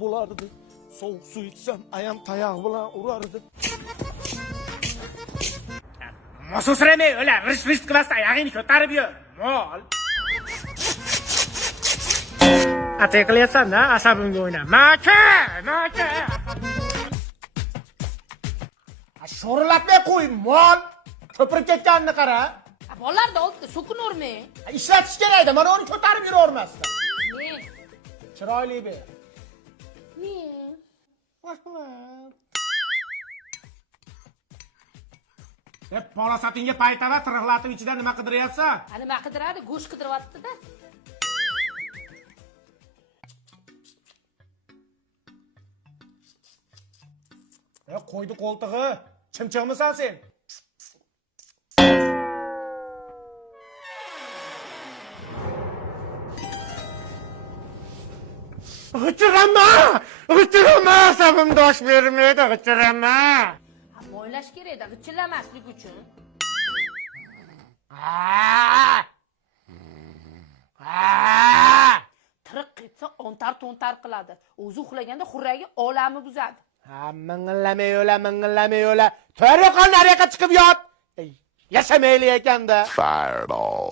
bulardı. Soğuk su içsem ayağım tayağı bilan urardı. Mosusremey öyle rış qilmasdan ayog'ingni ko'tarib yur. Mol. Atay qilyapsan-da, asabimga o'ynab. Maka! Sho'rlatmay qo'y, mol. Ko'pirib ketganini qara. Bolalarda oldi, so'kinavermang. Ishlatish kerak-da, mana uni ko'tarib yuravermasdan. Men. Chiroyli ber. Men. Rahmat. Polosatingga paytava tirg'latib ichida nima qidiryapsan? Nima qidiradi? Go'sht qidiryapti-da. Qo'ydi qo'ltig'i. Chimchiqmisan sen? G'ichirama, asabim dosh bermaydi, g'ichirama. Mo'ylash kerak-da, g'ichillamaslik uchun. Tiriq ketsa ontar-to'ntar qiladi. O'zi uxlaganda xurragi olami buzadi. Ming'illamay yo'la. To'g'ri qol nariyoqqa chiqib yot. Yashamayli ekanda. Fireball.